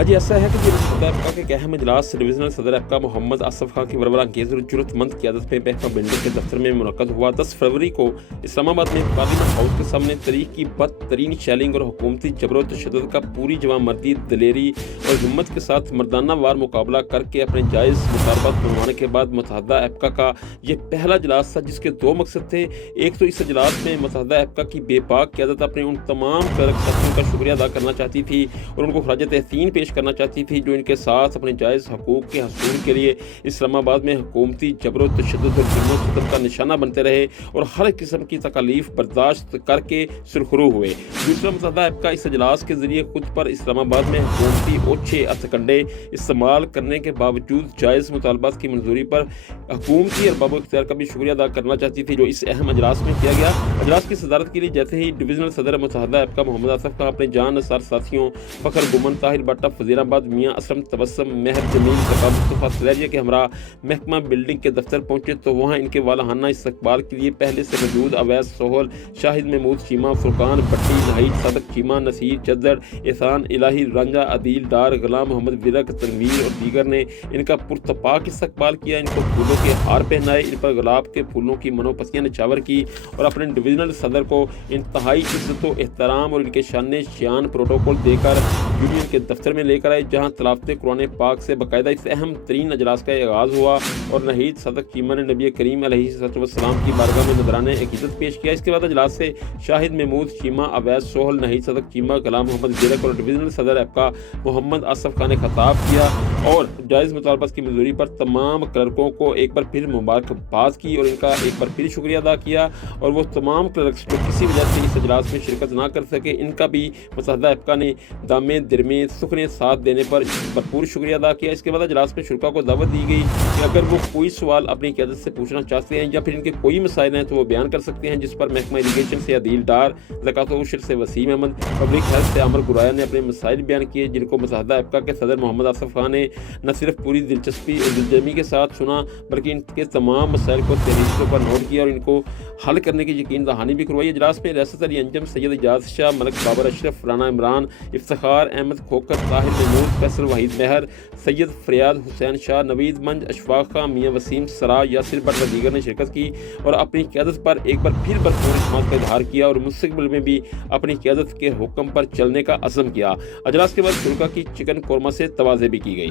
آج ایسا ہے کہ یہ متحدہ ایپکا کے ایک اہم اجلاس ڈویژنل صدر ایپکا محمد آصف خان کی ورولہ انگیز اور جرأت مند قیادت میں محکمہ بلڈنگ کے دفتر میں منعقد ہوا۔ 10 فروری کو اسلام آباد میں پارلیمنٹ ہاؤس کے سامنے تاریخ کی بدترین شیلنگ اور حکومتی جبر و تشدد کا پوری جواں مردی، دلیری اور ہمت کے ساتھ مردانہ وار مقابلہ کر کے اپنے جائز مطالبات منوانے کے بعد متحدہ ایپکا کا یہ پہلا اجلاس تھا، جس کے 2 مقصد تھے۔ ایک تو اس اجلاس میں متحدہ ایپکا کی بے باک قیادت اپنے ان تمام کلرک ساتھیوں کا شکریہ ادا کرنا چاہتی تھی اور ان کو خراج تحسین پیش کرنا چاہتی تھی جو ان کے ساتھ اپنے جائز حقوق کے حصول کے لیے اسلام آباد میں حکومتی جبر و تشدد اور ظلم و ستم کا نشانہ بنتے رہے اور ہر قسم کی تکالیف برداشت کر کے سرخرو ہوئے۔ دوسرا، متحدہ ایپکا اس اجلاس کے ذریعے خود پر اسلام آباد میں حکومتی اوچھے ہتھکنڈے استعمال کرنے کے باوجود جائز مطالبات کی منظوری پر حکومتی ارباب اختیار کا بھی شکریہ ادا کرنا چاہتی تھی، جو اس اہم اجلاس میں کیا گیا۔ اجلاس کی صدارت کے لیے جیسے ہی ڈویژنل صدر متحدہ ایپکا محمد آصف خان اپنے جان نثار ساتھیوں فخر گمن، طاہر بٹہ، وزیر آباد میاں اسلم، تبسم، مہر جمیل، ثقہ مصطفیٰ سلیریہ کے ہمراہ محکمہ بلڈنگ کے دفتر پہنچے تو وہاں ان کے والہانہ استقبال کے لیے پہلے سے موجود اویس سہل، شاہد محمود چیمہ، فرقان بٹی، ناہید صادق چیمہ، نصیر چدر، احسان الہی رانجھا، عدیل ڈار، غلام محمد ورک، تنویر اور دیگر نے ان کا پرتپاک استقبال کیا، ان کو پھولوں کے ہار پہنائے، ان پر گلاب کے پھولوں کی منو پتیاں نچھاور کی اور اپنے ڈویژنل صدر کو انتہائی عزت و احترام اور ان کے شان شیان پروٹوکول دے کر یونین کے دفتر میں لے کر آئے، جہاں تلاوت قرآن پاک سے باقاعدہ اس اہم ترین اجلاس کا آغاز ہوا اور ناہید صادق چیمہ نے نبی کریم علیہ السلام کی بارگاہ میں نذرانہ عقیدت پیش کیا۔ اس کے بعد اجلاس سے شاہد محمود چیمہ، اویس سہل، ناہید صادق چیمہ، غلام محمد ورک اور ڈویژنل صدر ایپکا محمد آصف خان نے خطاب کیا اور جائز مطالبات کی منظوری پر تمام کلرکوں کو ایک بار پھر مبارکباد کی اور ان کا ایک بار پھر شکریہ ادا کیا، اور وہ تمام کلرکس جو کسی وجہ سے اس اجلاس میں شرکت نہ کر سکے، ان کا بھی متحدہ ایپکا نے دامے درمے سخنے ساتھ دینے پر بھرپور شکریہ ادا کیا۔ اس کے بعد اجلاس میں شرکاء کو دعوت دی گئی کہ اگر وہ کوئی سوال اپنی قیادت سے پوچھنا چاہتے ہیں یا پھر ان کے کوئی مسائل ہیں تو وہ بیان کر سکتے ہیں، جس پر محکمہ اریگیشن سے عدیل ڈار، زکوٰۃ و عشر سے وسیم احمد، پبلک ہیلتھ سے عامر گرایا نے اپنے مسائل بیان کیے، جن کو متحدہ ایپکا کے صدر محمد آصف خان نے نہ صرف پوری دلچسپی اور دلجمعی کے ساتھ سنا بلکہ ان کے تمام مسائل کو تحریری طور پر نوٹ کیا اور ان کو حل کرنے کی یقین دہانی بھی کروائی۔ اجلاس میں ریاست علی انجم، سید اعجاز شاہ، ملک بابر اشرف، رانا عمران، افتخار احمد کھوکر، طاہر محمود، فیصل وحید مہر، سید فریاد حسین شاہ، نوید منج، اشفاق خان، میاں وسیم سرا، یاسر بٹ و دیگر نے شرکت کی اور اپنی قیادت پر ایک بار پھر بھرپور اعتماد کا اظہار کیا اور مستقبل میں بھی اپنی قیادت کے حکم پر چلنے کا عزم کیا۔ اجلاس کے بعد شرکاء کی چکن قورمہ سے تواضع بھی کی گئی۔